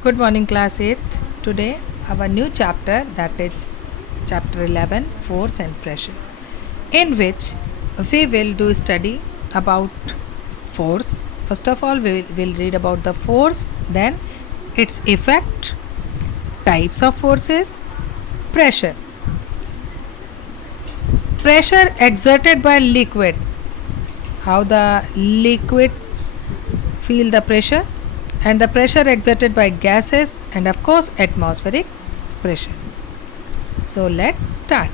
Good morning, class 8th. Today, our new chapter, that is chapter 11, Force and Pressure, in which we will do study about force. First of all, we will read about the force, then its effect, types of forces, pressure. Pressure exerted by liquid. How the liquid feel the pressure, and the pressure exerted by gases, and of course atmospheric pressure. So let's start.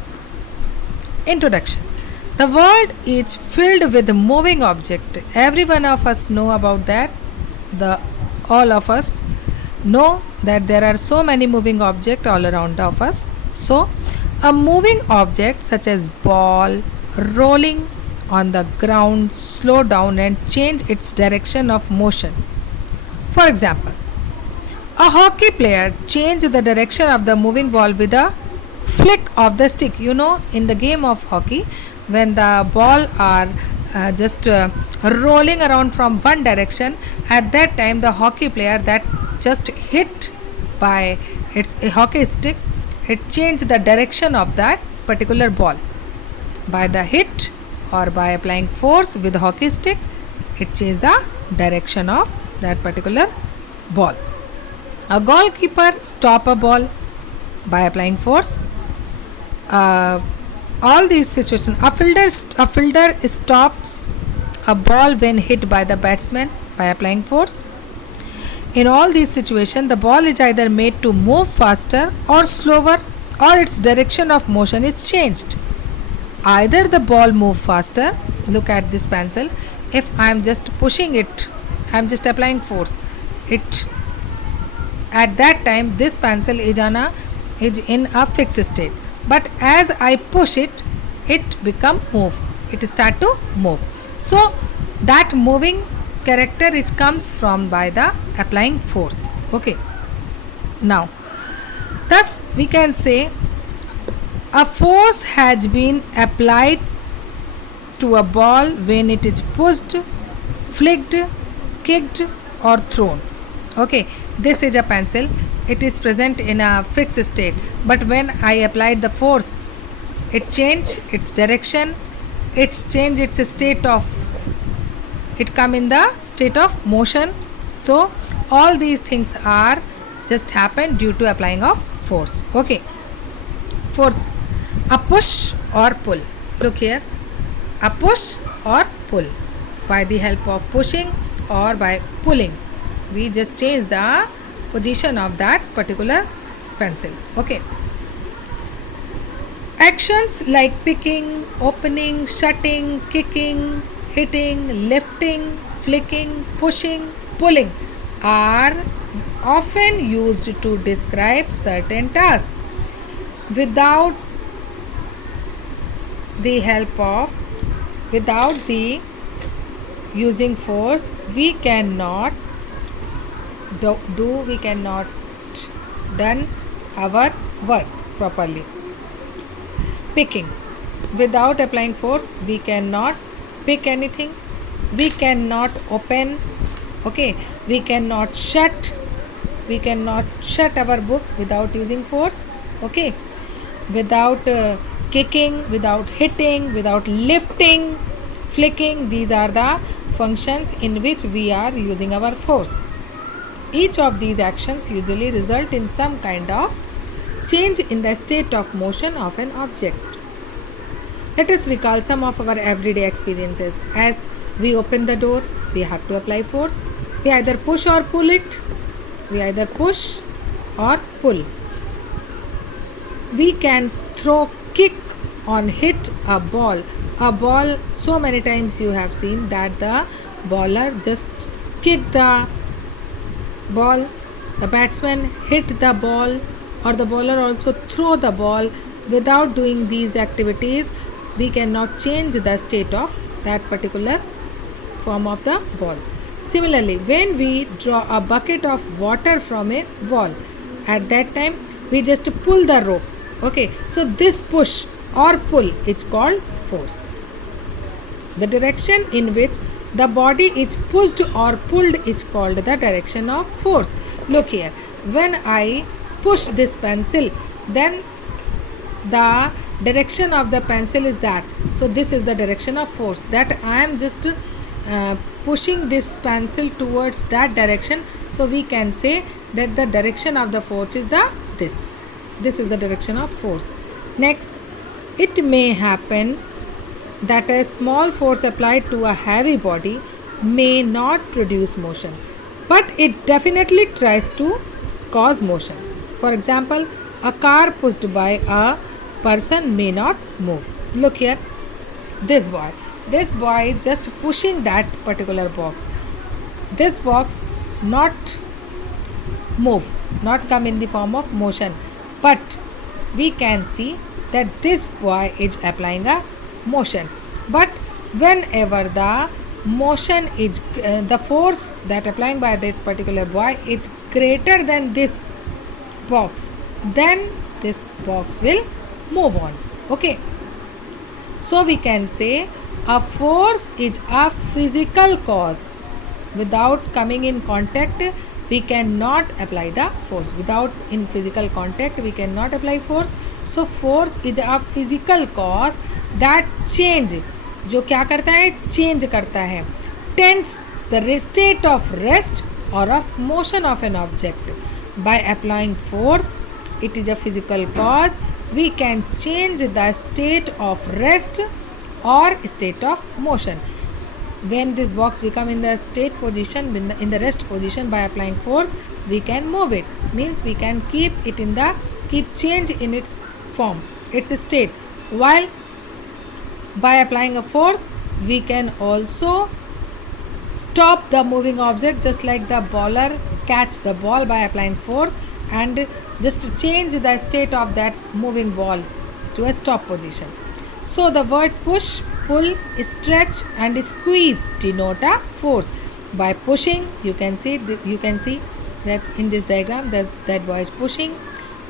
Introduction. The world is filled with moving object. Every one of us know about that. The all of us know that there are so many moving objects all around of us. So a moving object such as ball rolling on the ground slow down and change its direction of motion. For example, a hockey player changed the direction of the moving ball with a flick of the stick. You know, in the game of hockey, when the ball are just rolling around from one direction, at that time the hockey player that just hit by its a hockey stick, it changed the direction of that particular ball by the hit or by applying force with the hockey stick. It changed the direction of that particular ball. A goalkeeper stop a ball by applying force. Uh, all these situations, a fielder stops a ball when hit by the batsman by applying force. In all these situations, the ball is either made to move faster or slower, or its direction of motion is changed. Either the ball move faster. Look at this pencil. If I am just pushing it, I am just applying force. It at that time this pencil is in a fixed state. But as I push it, it become move. It start to move. So that moving character it comes from by the applying force. Okay. Now, thus we can say a force has been applied to a ball when it is pushed, flicked, kicked, or thrown. Okay, this is a pencil. It is present in a fixed state, but when I applied the force, it changed its direction. It's changed its state of. It come in the state of motion. So all these things are just happen due to applying of force. Okay, force. A push or pull. Look here. A push or pull. By the help of pushing or by pulling, we just change the position of that particular pencil. Okay. Actions like picking, opening, shutting, kicking, hitting, lifting, flicking, pushing, pulling are often used to describe certain tasks. Without the help of, without the using force, we cannot we cannot done our work properly. Picking, without applying force we cannot pick anything. We cannot open. Okay, we cannot shut our book without using force. Okay, without kicking, without hitting, without lifting, flicking, these are the functions in which we are using our force. Each of these actions usually result in some kind of change in the state of motion of an object. Let us recall some of our everyday experiences. As we open the door, we have to apply force. We either push or pull it. We either push or pull. We can throw, kick, on hit a ball. A ball, so many times you have seen that the bowler just kick the ball, the batsman hit the ball, or the bowler also throw the ball. Without doing these activities, we cannot change the state of that particular form of the ball. Similarly, when we draw a bucket of water from a wall, at that time we just pull the rope. Okay, so this push or pull is called force. The direction in which the body is pushed or pulled is called the direction of force. Look here, when I push this pencil, then the direction of the pencil is that. So this is the direction of force, that I am just pushing this pencil towards that direction. So we can say that the direction of the force is the this is the direction of force. Next, it may happen that a small force applied to a heavy body may not produce motion, but it definitely tries to cause motion. For example, a car pushed by a person may not move. Look here, this boy. This boy is just pushing that particular box. This box not move, not come in the form of motion, but we can see that this boy is applying a motion. But whenever the motion is the force that applying by that particular boy is greater than this box, then this box will move on. Okay, so we can say a force is a physical cause. Without coming in contact, we cannot apply the force. Without in physical contact, we cannot apply force. So force is a physical cause that change, जो क्या करता है, change करता है, tends the state of rest or of motion of an object. By applying force, it is a physical cause. We can change the state of rest or state of motion. When this box become in the state position, in the rest position, by applying force, we can move it. Means we can keep it in the change in its form, its state. While by applying a force, we can also stop the moving object, just like the bowler catch the ball by applying force, and just to change the state of that moving ball to a stop position. So the word push, pull, stretch and squeeze denote a force. By pushing, you can see that in this diagram that boy is pushing.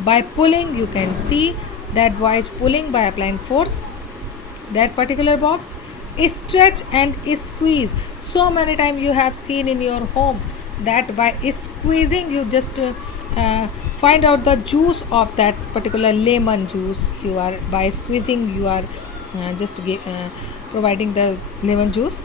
By pulling, you can see that boy is pulling by applying force that particular box. Stretch and squeeze, so many times you have seen in your home that by squeezing you just find out the juice of that particular lemon juice. You are by squeezing, you are providing the lemon juice.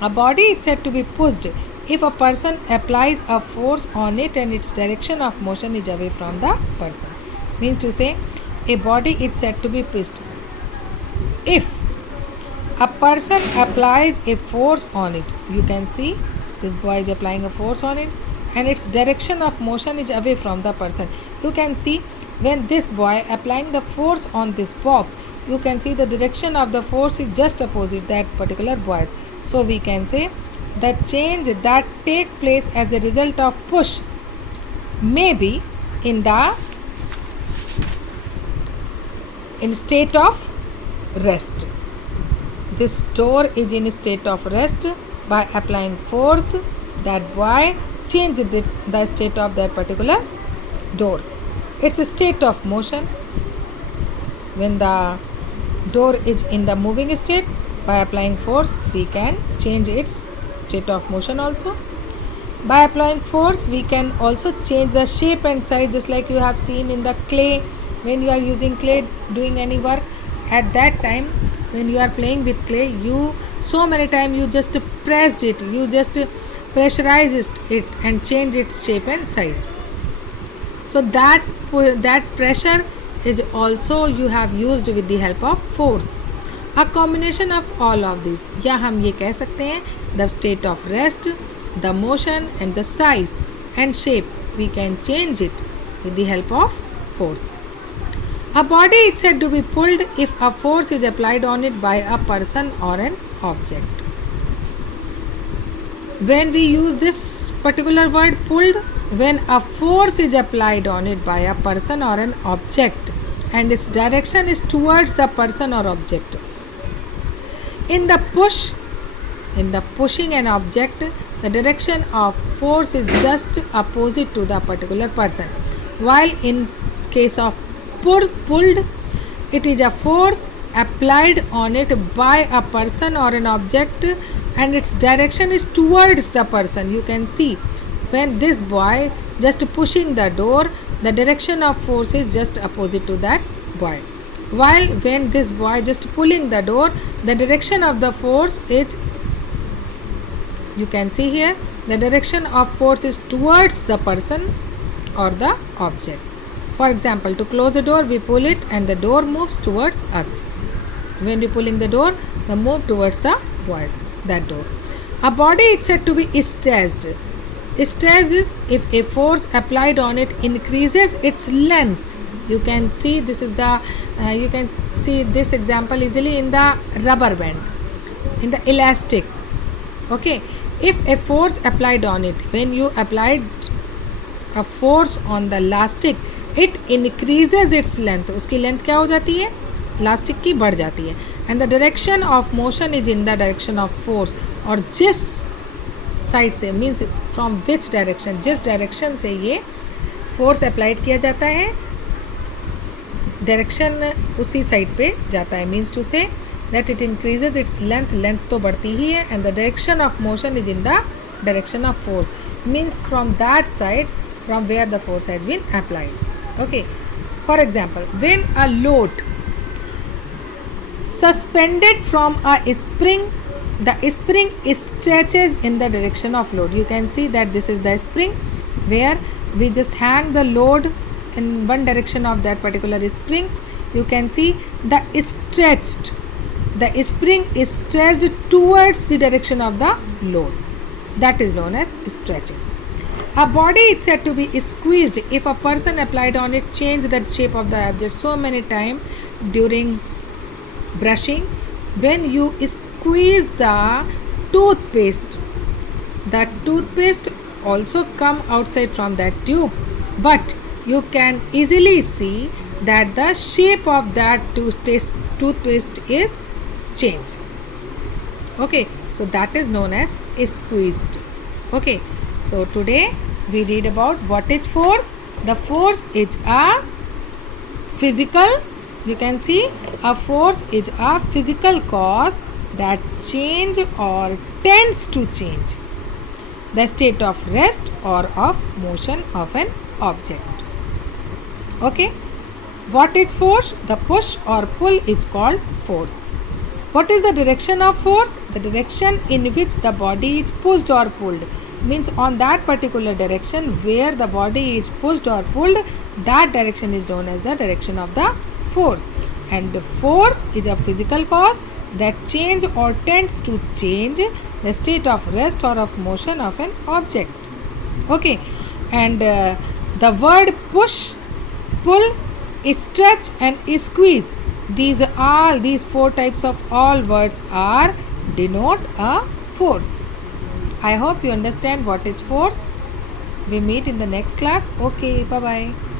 A body is said to be pushed if a person applies a force on it and its direction of motion is away from the person. Means to say, a body is said to be pushed if a person applies a force on it. You can see this boy is applying a force on it and its direction of motion is away from the person. You can see when this boy applying the force on this box, you can see the direction of the force is just opposite that particular boy's. So we can say the change that take place as a result of push may be in state of rest. This door is in state of rest. By applying force, that boy change the state of that particular door. It's a state of motion. When the door is in the moving state, by applying force, we can change its state of motion also. By applying force, we can also change the shape and size, just like you have seen in the clay. When you are using clay doing any work, at that time when you are playing with clay, you so many times you just pressed it, you just pressurized it and change its shape and size. So that pressure is also you have used with the help of force. A combination of all of these, या हम ये कह सकते हैं, the state of rest, the motion and the size and shape, we can change it with the help of force. A body is said to be pulled if a force is applied on it by a person or an object. When we use this particular word pulled, when a force is applied on it by a person or an object and its direction is towards the person or object. In the pushing an object, the direction of force is just opposite to the particular person. While in case of pulled, it is a force applied on it by a person or an object and its direction is towards the person. You can see when this boy just pushing the door, the direction of force is just opposite to that boy. While when this boy just pulling the door, the direction of the force is, you can see here, the direction of force is towards the person or the object. For example, to close the door, we pull it and the door moves towards us. When we pulling the door, the move towards the boys, that door. A body is said to be stretched. Stretched is if a force applied on it increases its length. You can see this is the you can see this example easily in the rubber band, in the elastic. Okay, if a force applied on it, when you applied a force on the elastic, it increases its length. उसकी length क्या हो जाती है, elastic की बढ़ जाती है. And the direction of motion is in the direction of force. और जिस साइड से, मीन्स फ्रॉम विच डायरेक्शन, जिस डायरेक्शन से ये फोर्स अप्लाइड किया जाता है, डायरेक्शन उसी साइड पे जाता है. Means to say that it increases its length, length तो बढ़ती ही है. And the direction of motion is in the direction of force, means from that side from where the force has been applied. Okay, for example, when a load suspended from a spring, the spring stretches in the direction of load. You can see that this is the spring where we just hang the load in one direction of that particular spring. You can see the stretched, the spring is stretched towards the direction of the load. That is known as stretching. A body is said to be squeezed if a person applied on it changed the shape of the object so many times during brushing. When you squeeze the toothpaste, the toothpaste also come outside from that tube, but you can easily see that the shape of that toothpaste is changed. Okay, so that is known as squeezed. Okay, so today we read about what is force. The force is a physical, you can see, a force is a physical cause that change or tends to change the state of rest or of motion of an object. Okay, what is force? The push or pull is called force. What is the direction of force? The direction in which the body is pushed or pulled, means on that particular direction where the body is pushed or pulled, that direction is known as the direction of the force. And force is a physical cause that change or tends to change the state of rest or of motion of an object. Okay, and the word push, pull, stretch and squeeze, these four types of all words are denote a force. I hope you understand what is force. We meet in the next class. Okay, bye bye.